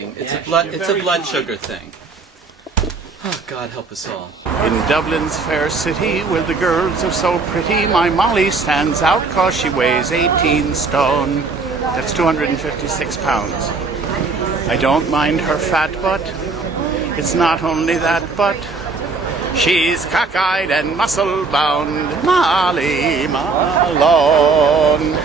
It's a blood sugar thing. Oh, God help us all. In Dublin's fair city, where the girls are so pretty, my Molly stands out 'cause she weighs 18 stone. That's 256 pounds. I don't mind her fat butt. It's not only that, but she's cockeyed and muscle-bound. Molly Malone.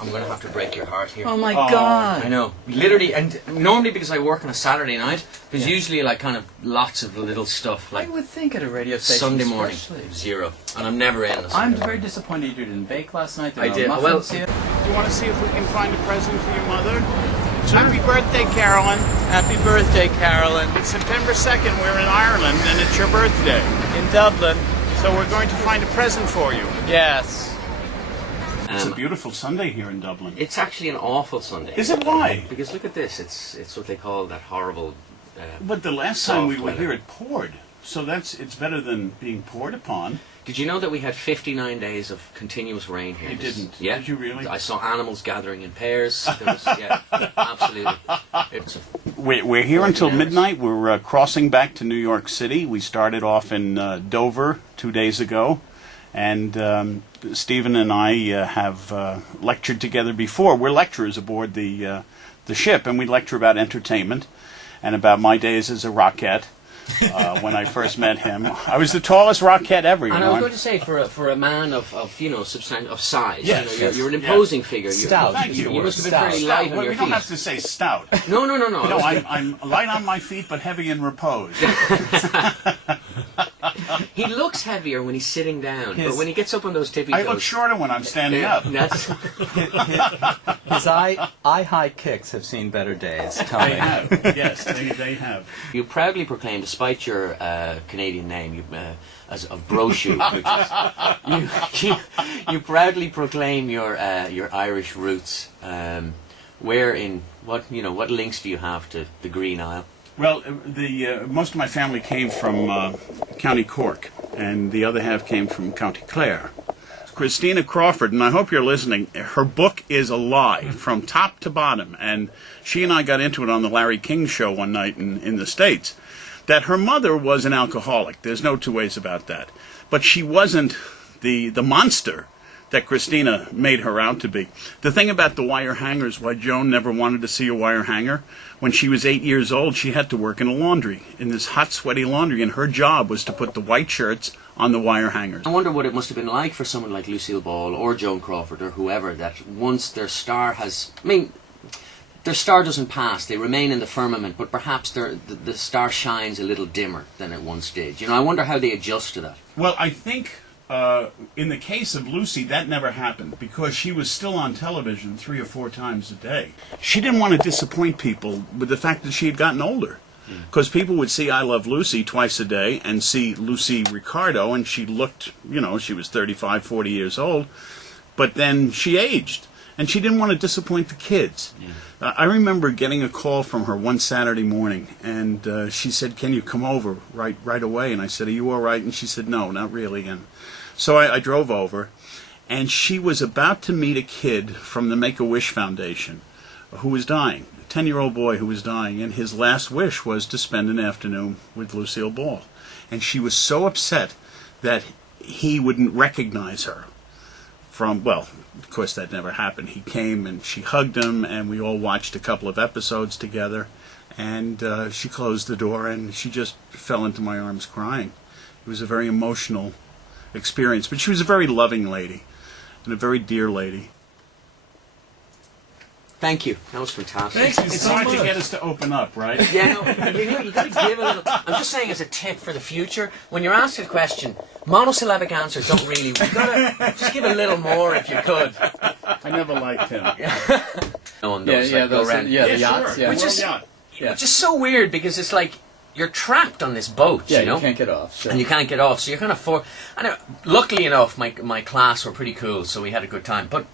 I'm going to have to break your heart here. Oh my God. I know. Literally, and normally because I work on a Saturday night, there's usually like kind of lots of little stuff like I would think at a radio station. Sunday morning, especially. zero. And I'm never in. I'm very disappointed you didn't bake last night. I did. Well, Do you want to see if we can find a present for your mother? Happy birthday, Carolyn. happy birthday, Carolyn. It's September 2nd. We're in Ireland, and it's your birthday. In Dublin. So we're going to find a present for you. Yes. It's a beautiful Sunday here in Dublin. It's actually an awful Sunday. Is it? Why? Because look at this. It's what they call that horrible. But the last time we soft were weather. here, it poured. So it's better than being poured upon. Did you know that we had 59 days of continuous rain here? You didn't. Yeah. Did you really? I saw animals gathering in pairs. There was, yeah, absolutely. It's We're here until midnight. We're crossing back to New York City. We started off in Dover 2 days ago. And Stephen and I have lectured together before. We're lecturers aboard the ship, and we lecture about entertainment and about my days as a rockette. When I first met him, I was the tallest rockette ever. And I was going to say, for a man of size, Yes, you're an imposing figure. Stout. Thank you. You must have been very light on Well, your we don't feet. have to say stout. No. No, I'm light on my feet, but heavy in repose. He looks heavier when he's sitting down, but when he gets up on those tippy toes... I look shorter when I'm standing up. That's, His eye-high kicks have seen better days. Tell They me. have. Yes, they have. you proudly proclaim, despite your Canadian name, as of Brochu, you proudly proclaim your Irish roots. What links do you have to the Green Isle? Well, most of my family came from County Cork, and the other half came from County Clare. Christina Crawford, and I hope you're listening, her book is a lie from top to bottom, and she and I got into it on the Larry King show one night in the States, that her mother was an alcoholic. There's no two ways about that. But she wasn't the monster that Christina made her out to be. The thing about the wire hangers, why Joan never wanted to see a wire hanger, when she was 8 years old, she had to work in a laundry, in this hot, sweaty laundry, and her job was to put the white shirts on the wire hangers. I wonder what it must have been like for someone like Lucille Ball or Joan Crawford or whoever, that once their star has... their star doesn't pass, they remain in the firmament, but perhaps the star shines a little dimmer than it once did. I wonder how they adjust to that. Well, I think in the case of Lucy, that never happened because she was still on television 3 or 4 times a day. She didn't want to disappoint people with the fact that she had gotten older. Because people would see I Love Lucy twice a day and see Lucy Ricardo, and she looked, she was 35, 40 years old, but then she aged. And she didn't want to disappoint the kids. I remember getting a call from her one Saturday morning, and she said, "Can you come over right away?" And I said, "Are you all right?" And she said, "No, not really." And so I drove over, and she was about to meet a kid from the Make-A-Wish Foundation who was dying, a 10-year-old boy who was dying, and his last wish was to spend an afternoon with Lucille Ball. And she was so upset that he wouldn't recognize her from, well, of course that never happened. He came and she hugged him, and we all watched a couple of episodes together, and she closed the door and she just fell into my arms crying. It was a very emotional experience, but she was a very loving lady and a very dear lady. Thank you. That was fantastic. Thanks. It's hard to get us to open up, right? Yeah, no, you got to give a little... I'm just saying as a tip for the future, when you're asked a question, monosyllabic answers don't really... You've got to just give a little more if you could. I never liked him. The yachts. Yeah. Which is so weird because it's like you're trapped on this boat, Yeah, you can't get off. Sure. and you can't get off. So you're kind of luckily enough, my class were pretty cool, so we had a good time. But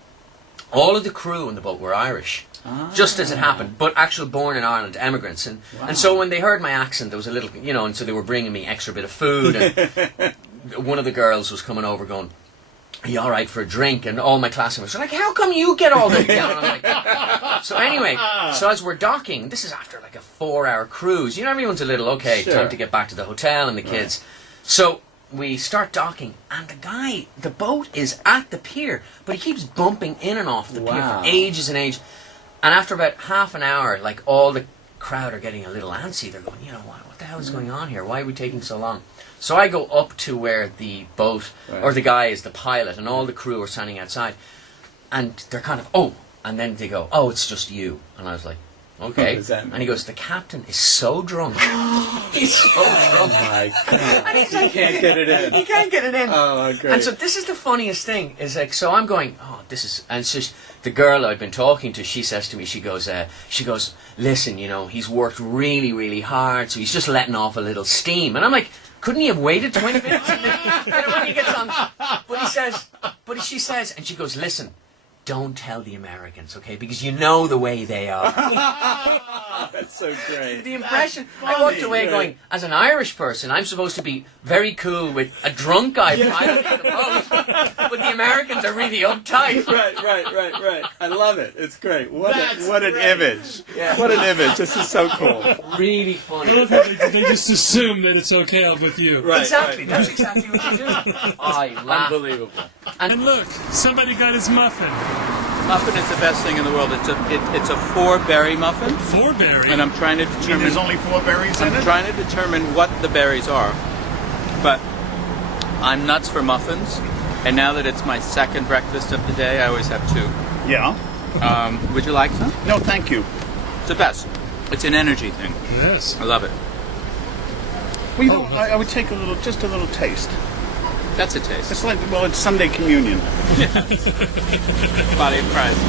all of the crew on the boat were Irish, just as it happened, but actually born in Ireland, immigrants. And so when they heard my accent, there was a little, and so they were bringing me extra bit of food. And one of the girls was coming over going, are you all right for a drink? And all my classmates were like, how come you get all this? And I'm like, so anyway, so as we're docking, this is after like a 4-hour cruise. You know, everyone's a little, okay, Sure. time to get back to the hotel and the kids. So we start docking, and the boat is at the pier, but he keeps bumping in and off the pier Wow. for ages and ages. And after about half an hour, like, all the crowd are getting a little antsy. They're going, you know, what the hell is going on here? Why are we taking so long? So I go up to where the boat, or the guy is the pilot, and all the crew are standing outside. And they're kind of, oh, and then they go, oh, it's just you. And I was like, okay. What does that mean? And he goes, the captain is so drunk. He's so drunk. Oh my God. And he's like, He can't get it in. He can't get it in. Oh, great. And so this is the funniest thing, is like, so I'm going, oh, this is, and so the girl I've been talking to, she says to me, she goes, listen, you know, he's worked really, really hard, so he's just letting off a little steam. And I'm like, couldn't he have waited 20 minutes? And then when he gets on, she says, and she goes, listen, don't tell the Americans, okay? Because you know the way they are. That's so great. The impression, I walked away going, as an Irish person, I'm supposed to be very cool with a drunk guy piloting the boat, but the Americans are really uptight. Right. I love it. It's great. What an great. image. Yeah. What an image. This is so cool. Really I funny. love how they just assume that it's okay with you. Right. Exactly, that's exactly what you do. I laugh. Unbelievable. And look, somebody got his muffin. Muffin is the best thing in the world. It's a 4-berry muffin, 4-berry. and I'm trying to And determine. there's only 4 berries in I'm it? trying to determine what the berries are, but I'm nuts for muffins. And now that it's my second breakfast of the day, I always have 2. Yeah. Would you like some? No, thank you. It's the best. It's an energy thing. Yes. I love it. Well, you know, I would take just a little taste. That's a taste. It's like, well, it's Sunday communion. Body of Christ.